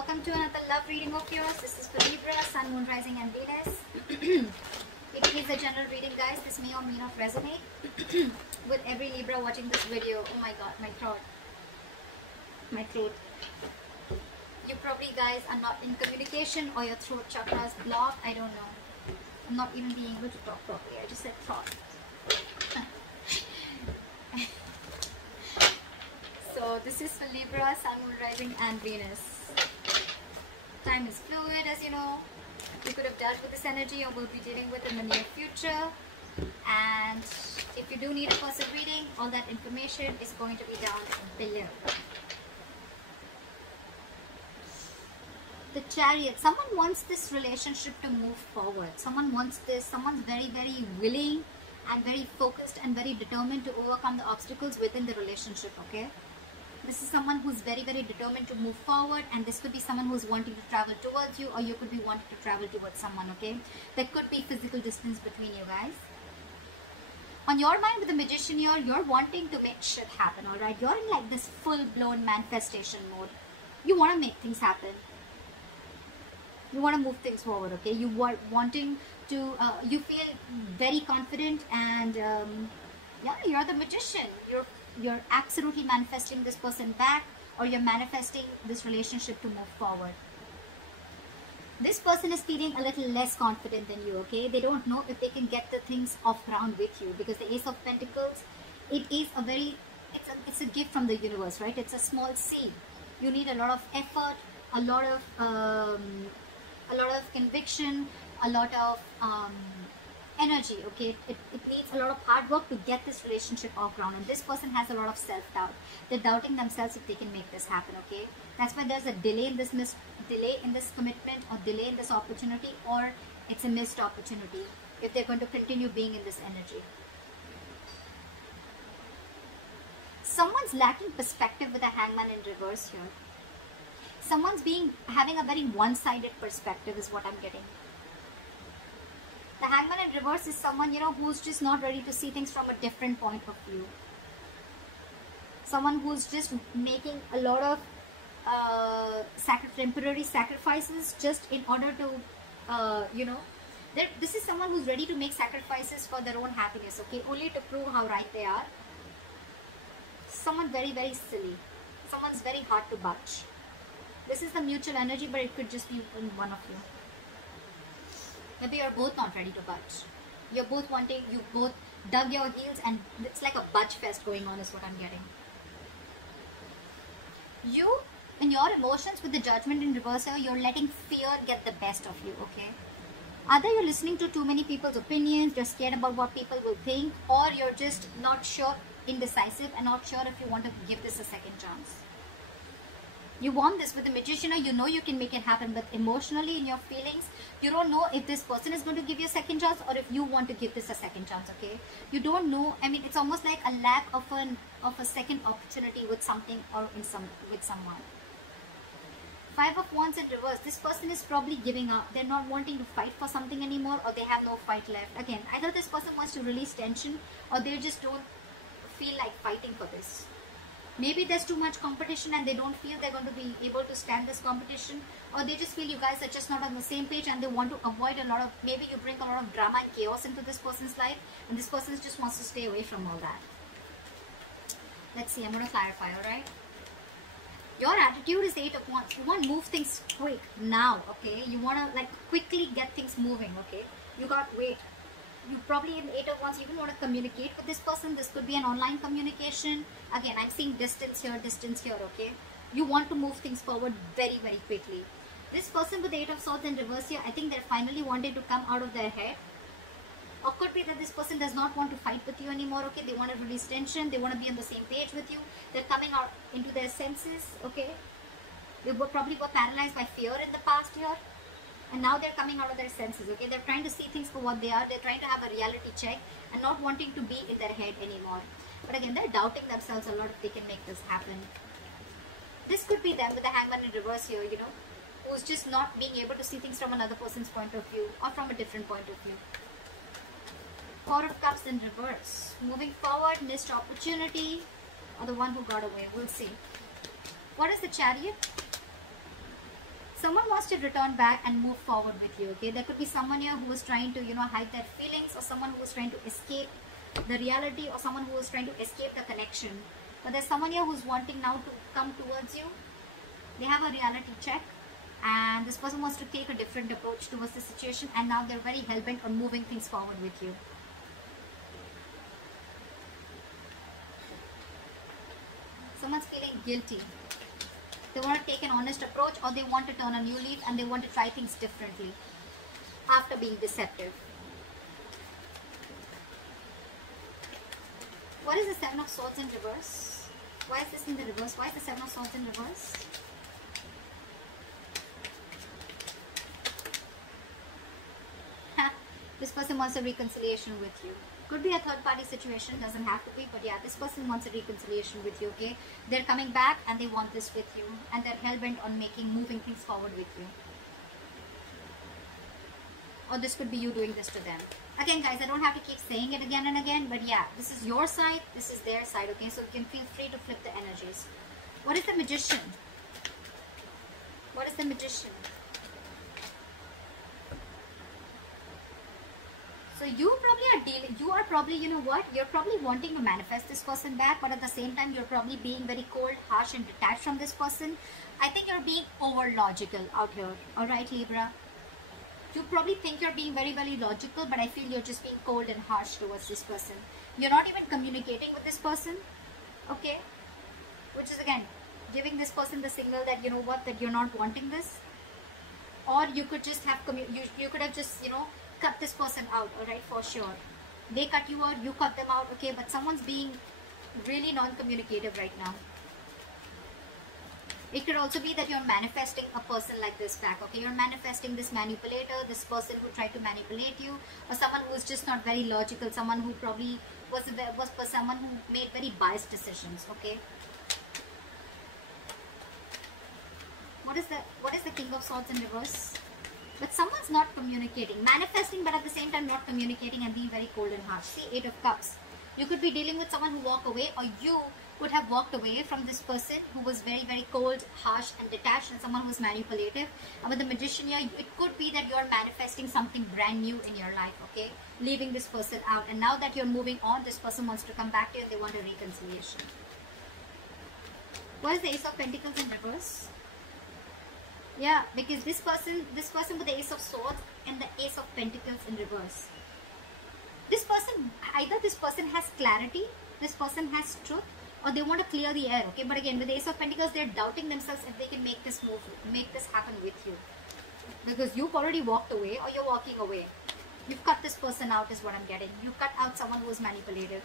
welcome to another love reading of yours. This is for Libra, Sun, Moon, Rising and Venus. It is a general reading, guys. This may or may not resonate with every Libra watching this video. Oh my god, my throat. My throat. You probably, guys, are not in communication or your throat chakra is blocked. I don't know. I'm not even being able to talk properly. I just said throat. So this is for Libra, Sun, Moon, Rising and Venus. Time is fluid, as you know. You could have dealt with this energy or will be dealing with in the near future. And if you do need a person reading, all that information is going to be down below. The Chariot. Someone wants this relationship to move forward. Someone wants this. Someone's very, very willing and very focused and very determined to overcome the obstacles within the relationship, okay? This is someone who's very, very determined to move forward, and this could be someone who's wanting to travel towards you, or you could be wanting to travel towards someone, okay? There could be physical distance between you guys. On your mind with the Magician here, you're wanting to make shit happen, alright? You're in like this full-blown manifestation mode. You want to make things happen. You want to move things forward, okay? You are wanting to, you feel very confident, and yeah, you're the Magician. You're absolutely manifesting this person back, or you're manifesting this relationship to move forward. This person is feeling a little less confident than you, okay? They don't know if they can get the things off ground with you, because the Ace of Pentacles, it is a very, it's a gift from the universe, right? It's a small seed. You need a lot of effort, a lot of conviction, a lot of energy, okay? It needs a lot of hard work to get this relationship off ground, and this person has a lot of self-doubt. They're doubting themselves if they can make this happen, okay? That's why there's a delay in this commitment, or delay in this opportunity, or it's a missed opportunity if they're going to continue being in this energy. Someone's lacking perspective with a Hangman in reverse here. Someone's having a very one-sided perspective is what I'm getting. The Hangman in reverse is someone, you know, who's just not ready to see things from a different point of view. Someone who's just making a lot of temporary sacrifices just in order to, you know, this is someone who's ready to make sacrifices for their own happiness, okay, only to prove how right they are. Someone very, very silly. Someone's very hard to budge. This is the mutual energy, but it could just be in one of you. Maybe you're both not ready to budge. You're both wanting, you both dug your heels, and it's like a budge fest going on is what I'm getting. You, in your emotions with the Judgment in reverse here, you're letting fear get the best of you, okay? Either you're listening to too many people's opinions, you're scared about what people will think, or you're just not sure, indecisive, and not sure if you want to give this a second chance. You want this with the Magician, or you know you can make it happen, but emotionally in your feelings, you don't know if this person is going to give you a second chance, or if you want to give this a second chance, okay? You don't know. I mean, it's almost like a lack of a second opportunity with something, or with someone. Five of Wands in reverse. This person is probably giving up. They're not wanting to fight for something anymore, or they have no fight left. Again, either this person wants to release tension, or they just don't feel like fighting for this. Maybe there's too much competition and they don't feel they're going to be able to stand this competition, or they just feel you guys are just not on the same page and they want to avoid a lot of, maybe you bring a lot of drama and chaos into this person's life, and this person just wants to stay away from all that. Let's see, I'm going to clarify, alright? Your attitude is 8 of Wands. You want to move things quick now, okay? You want to like quickly get things moving, okay? You got weight. You probably in 8 of Wands, you don't want to communicate with this person. This could be an online communication. Again, I'm seeing distance here, okay? You want to move things forward very, very quickly. This person with the 8 of Swords in reverse here, I think they're finally wanting to come out of their head. Or could be that this person does not want to fight with you anymore, okay? They want to release tension. They want to be on the same page with you. They're coming out into their senses, okay? They probably were paralyzed by fear in the past here. And now they're coming out of their senses, okay? They're trying to see things for what they are. They're trying to have a reality check and not wanting to be in their head anymore. But again, they're doubting themselves a lot if they can make this happen. This could be them with the Hangman in reverse here, you know, who's just not being able to see things from another person's point of view, or from a different point of view. Four of Cups in reverse. Moving forward, missed opportunity, or the one who got away. We'll see. What is the Chariot? Someone wants to return back and move forward with you, okay? There could be someone here who is trying to, hide their feelings, or someone who is trying to escape the reality, or someone who is trying to escape the connection. But there's someone here who's wanting now to come towards you. They have a reality check, and this person wants to take a different approach towards the situation, and now they're very hell-bent on moving things forward with you. Someone's feeling guilty. They want to take an honest approach, or they want to turn a new leaf and they want to try things differently after being deceptive. What is the Seven of Swords in reverse? Why is this in the reverse? Why is the Seven of Swords in reverse? This person wants a reconciliation with you. Could be a third party situation, doesn't have to be, but yeah, this person wants a reconciliation with you, okay? They're coming back and they want this with you, and they're hell-bent on moving things forward with you. Or this could be you doing this to them. Again, guys, I don't have to keep saying it again and again, but yeah, this is your side, this is their side, okay? So you can feel free to flip the energies. What is the Magician? What is the Magician? So you are probably, you're probably wanting to manifest this person back, but at the same time, you're probably being very cold, harsh, and detached from this person. I think you're being over logical out here. All right, Libra. You probably think you're being very, very logical, but I feel you're just being cold and harsh towards this person. You're not even communicating with this person, okay? Which is, again, giving this person the signal that, that you're not wanting this. Or you could just have, you could have just, cut this person out, alright, for sure. They cut you out, you cut them out, okay, but someone's being really non-communicative right now. It could also be that you're manifesting a person like this back, okay? You're manifesting this manipulator, this person who tried to manipulate you, or someone who's just not very logical, someone who probably was someone who made very biased decisions, okay? What is the King of Swords in reverse? But someone's not communicating, manifesting, but at the same time not communicating and being very cold and harsh. See, Eight of Cups. You could be dealing with someone who walked away, or you could have walked away from this person who was very, very cold, harsh, and detached, and someone who's manipulative. And with the Magician here, it could be that you're manifesting something brand new in your life, okay? Leaving this person out. And now that you're moving on, this person wants to come back to you and they want a reconciliation. What is the Ace of Pentacles in reverse? Yeah, because this person with the Ace of Swords and the Ace of Pentacles in reverse. Either this person has clarity, this person has truth, or they want to clear the air, okay? But again, with the Ace of Pentacles, they're doubting themselves if they can make this move, make this happen with you. Because you've already walked away, or you're walking away. You've cut this person out is what I'm getting. You cut out someone who's manipulative.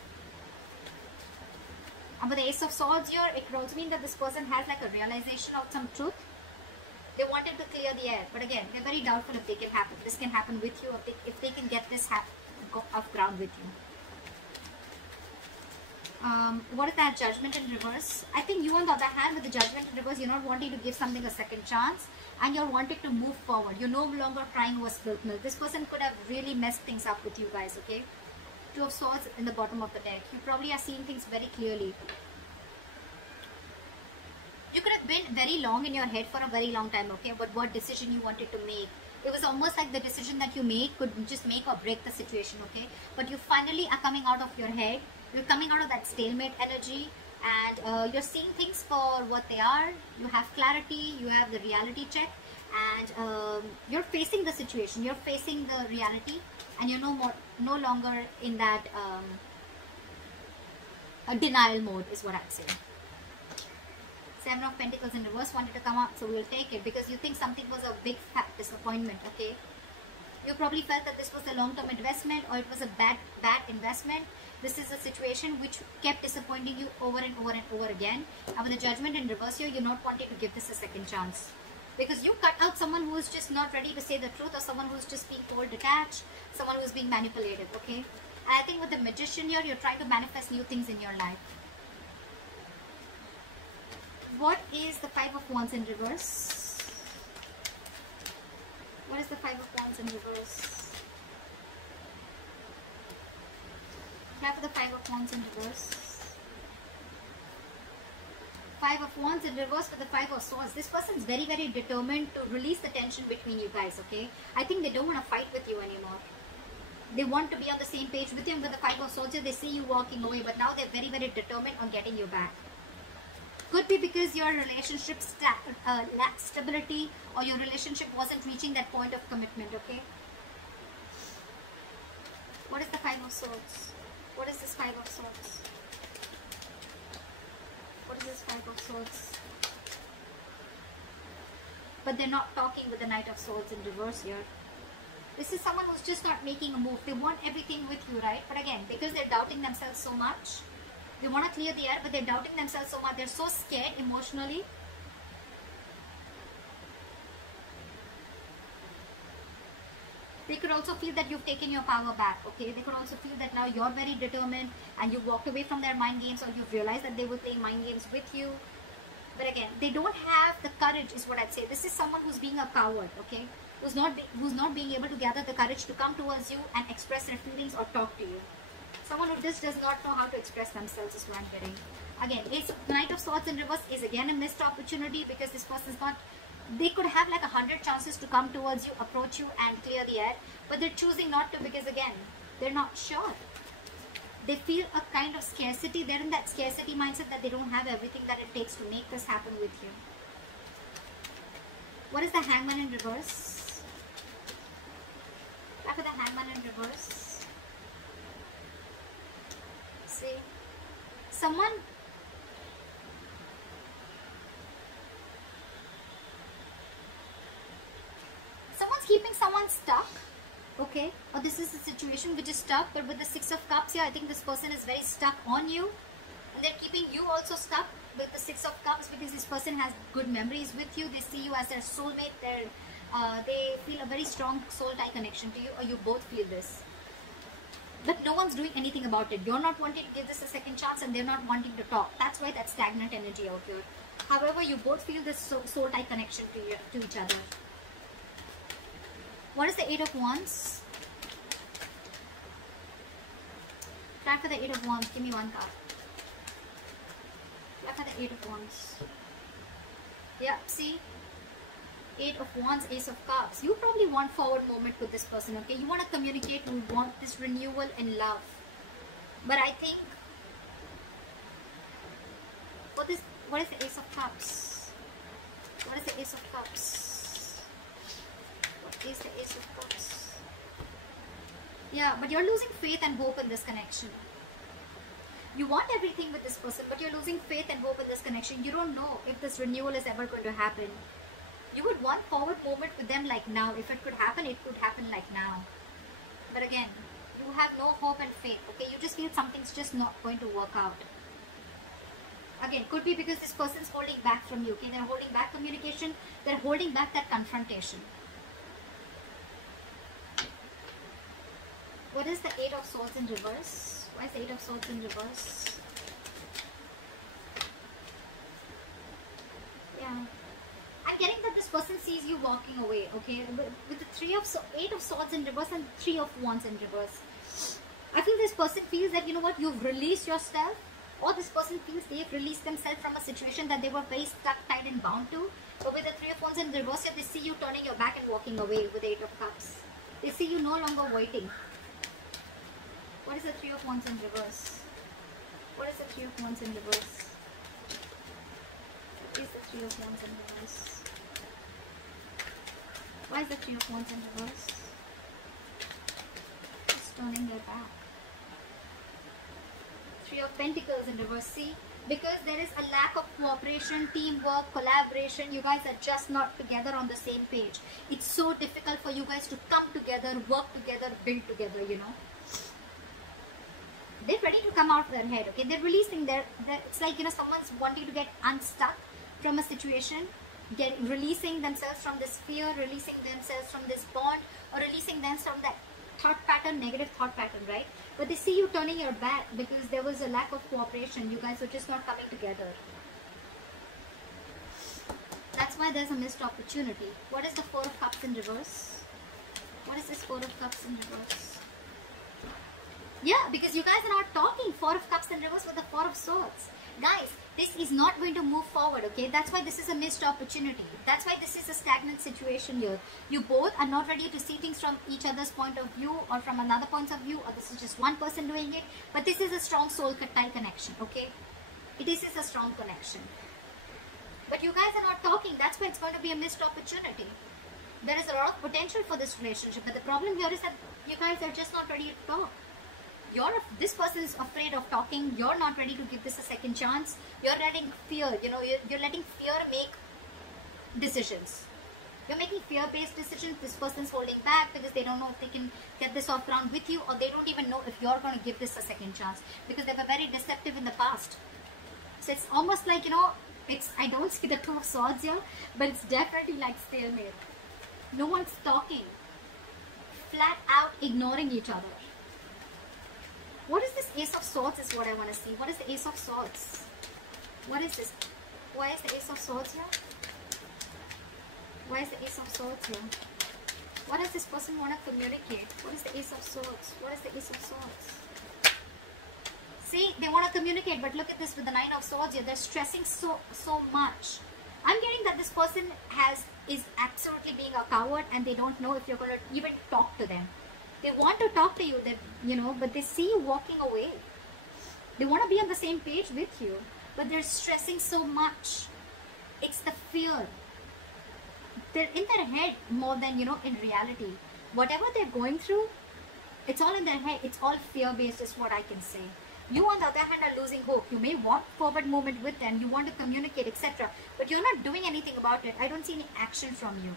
And with the Ace of Swords here, it could also mean that this person has like a realization of some truth. They wanted to clear the air, but again, they're very doubtful if this can happen with you, if they can get this off ground with you. What is that? Judgment in reverse. I think you, on the other hand, with the Judgment in reverse, you're not wanting to give something a second chance, and you're wanting to move forward. You're no longer crying over spilt milk. This person could have really messed things up with you guys, okay? Two of Swords in the bottom of the deck. You probably are seeing things very clearly. You could have been very long in your head for a very long time, okay, about what decision you wanted to make. It was almost like the decision that you make could just make or break the situation, okay? But you finally are coming out of your head. You're coming out of that stalemate energy, and you're seeing things for what they are. You have clarity, you have the reality check, and you're facing the situation. You're facing the reality, and you're no longer in that denial mode is what I'm saying. Seven of Pentacles in reverse wanted to come out, so we'll take it because you think something was a big fat disappointment, okay? You probably felt that this was a long-term investment, or it was a bad investment. This is a situation which kept disappointing you over and over and over again. And with the Judgment in reverse here, you're not wanting to give this a second chance. Because you cut out someone who is just not ready to say the truth, or someone who's just being cold, detached, someone who's being manipulative, okay? And I think with the Magician here, you're trying to manifest new things in your life. What is the Five of Wands in reverse? What is the Five of Wands in reverse? Have the Five of Wands in reverse. Five of Wands in reverse with the Five of Swords. This person is very, very determined to release the tension between you guys, okay? I think they don't want to fight with you anymore. They want to be on the same page with you. With the Five of Swords, they see you walking away, but now they're very, very determined on getting you back. Could be because your relationship lacked stability, or your relationship wasn't reaching that point of commitment, okay? What is the Five of Swords? What is this Five of Swords? What is this Five of Swords? But they're not talking with the Knight of Swords in reverse here. This is someone who's just not making a move. They want everything with you, right? But again, because they're doubting themselves so much, they want to clear the air, but they're doubting themselves so much. They're so scared emotionally. They could also feel that you've taken your power back, okay? They could also feel that now you're very determined and you've walked away from their mind games, or you've realized that they were playing mind games with you. But again, they don't have the courage is what I'd say. This is someone who's being a coward, okay? Who's not being able to gather the courage to come towards you and express their feelings or talk to you. Someone who just does not know how to express themselves is what I'm getting. Again, Knight of Swords in reverse is again a missed opportunity, because this person's not... They could have like 100 chances to come towards you, approach you and clear the air, but they're choosing not to because again, they're not sure. They feel a kind of scarcity. They're in that scarcity mindset that they don't have everything that it takes to make this happen with you. What is the Hangman in reverse? Back with the Hangman in reverse. See, someone's keeping someone stuck, okay? Or this is a situation which is stuck, but with the Six of Cups here, I think this person is very stuck on you, and they're keeping you also stuck with the Six of Cups, because this person has good memories with you. They see you as their soulmate. They feel a very strong soul tie connection to you, or you both feel this. But no one's doing anything about it. You're not wanting to give this a second chance, and they're not wanting to talk. That's why that stagnant energy out here. However, you both feel this soul tie connection to each other. What is the Eight of Wands? Try for the Eight of Wands. Give me one card. Try for the Eight of Wands. Yeah, see? Eight of Wands, Ace of Cups. You probably want forward movement with this person, okay? You want to communicate. You want this renewal in love. But I think... What is the Ace of Cups? What is the Ace of Cups? Is the Ace of Cups. Yeah, but you're losing faith and hope in this connection. You want everything with this person, but you're losing faith and hope in this connection. You don't know if this renewal is ever going to happen. You would want forward movement with them like now. If it could happen like now. But again, you have no hope and faith, okay? You just feel something's just not going to work out. Again, could be because this person's holding back from you, okay? They're holding back communication. They're holding back that confrontation. What is the Eight of Swords in reverse? Why is the Eight of Swords in reverse? Yeah. I'm getting that this person sees you walking away, okay? With the Eight of Swords in reverse and Three of Wands in reverse. I feel this person feels that, you know what, you've released yourself. Or this person feels they've released themselves from a situation that they were very stuck, tied and bound to. But with the Three of Wands in reverse, they see you turning your back and walking away with the Eight of Cups. They see you no longer waiting. What is the Three of Wands in reverse? What is the Three of Wands in reverse? What is the Three of Wands in reverse? Why is the Three of Wands in reverse? Just turning their back. Three of Pentacles in reverse. See? Because there is a lack of cooperation, teamwork, collaboration. You guys are just not together on the same page. It's so difficult for you guys to come together, work together, build together, you know. They're ready to come out of their head, okay? They're releasing it's like, you know, someone's wanting to get unstuck from a situation, releasing themselves from this fear, releasing themselves from this bond, or releasing them from that thought pattern, negative thought pattern, right? But they see you turning your back because there was a lack of cooperation. You guys were just not coming together. That's why there's a missed opportunity. What is the Four of Cups in reverse? What is this Four of Cups in reverse? Yeah, because you guys are not talking. Four of Cups in reverse with the Four of Swords. Guys, this is not going to move forward, okay? That's why this is a missed opportunity. That's why this is a stagnant situation here. You both are not ready to see things from each other's point of view or from another point of view, or this is just one person doing it. But this is a strong soul tie connection, okay? This is a strong connection. But you guys are not talking. That's why it's going to be a missed opportunity. There is a lot of potential for this relationship, but the problem here is that you guys are just not ready to talk. This person is afraid of talking. You're not ready to give this a second chance. You're letting fear, you're letting fear make decisions. You're making fear-based decisions. This person's holding back because they don't know if they can get this off ground with you, or they don't even know if you're going to give this a second chance because they were very deceptive in the past. So it's almost like, I don't see the Two of Swords here, but it's definitely like stalemate. No one's talking. Flat out ignoring each other. What is this Ace of Swords is what I want to see. What is the Ace of Swords? What is this? Why is the Ace of Swords here? Why is the Ace of Swords here? What does this person want to communicate? What is the Ace of Swords? What is the Ace of Swords? See, they want to communicate, but look at this with the Nine of Swords here. They're stressing so much. I'm getting that this person is absolutely being a coward, and they don't know if you're going to even talk to them. They want to talk to you, but they see you walking away. They want to be on the same page with you, but they're stressing so much. It's the fear. They're in their head more than, in reality. Whatever they're going through, it's all in their head. It's all fear-based is what I can say. You, on the other hand, are losing hope. You may want forward movement with them. You want to communicate, etc. But you're not doing anything about it. I don't see any action from you.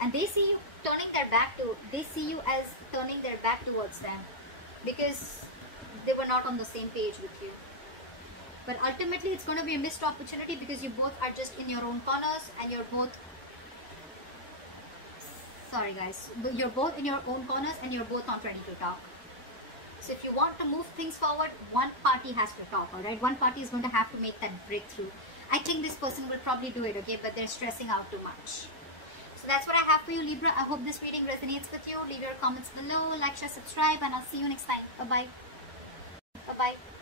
And they see you turning their back they see you as turning their back towards them because they were not on the same page with you. But ultimately, it's going to be a missed opportunity because you both are just in your own corners, and you're both, sorry guys, you're both in your own corners and you're both not ready to talk. So if you want to move things forward, one party has to talk, alright? One party is going to have to make that breakthrough. I think this person will probably do it, okay? But they're stressing out too much. So that's what I have for you, Libra. I hope this reading resonates with you. Leave your comments below, like, share, subscribe, and I'll see you next time. Bye-bye. Bye-bye.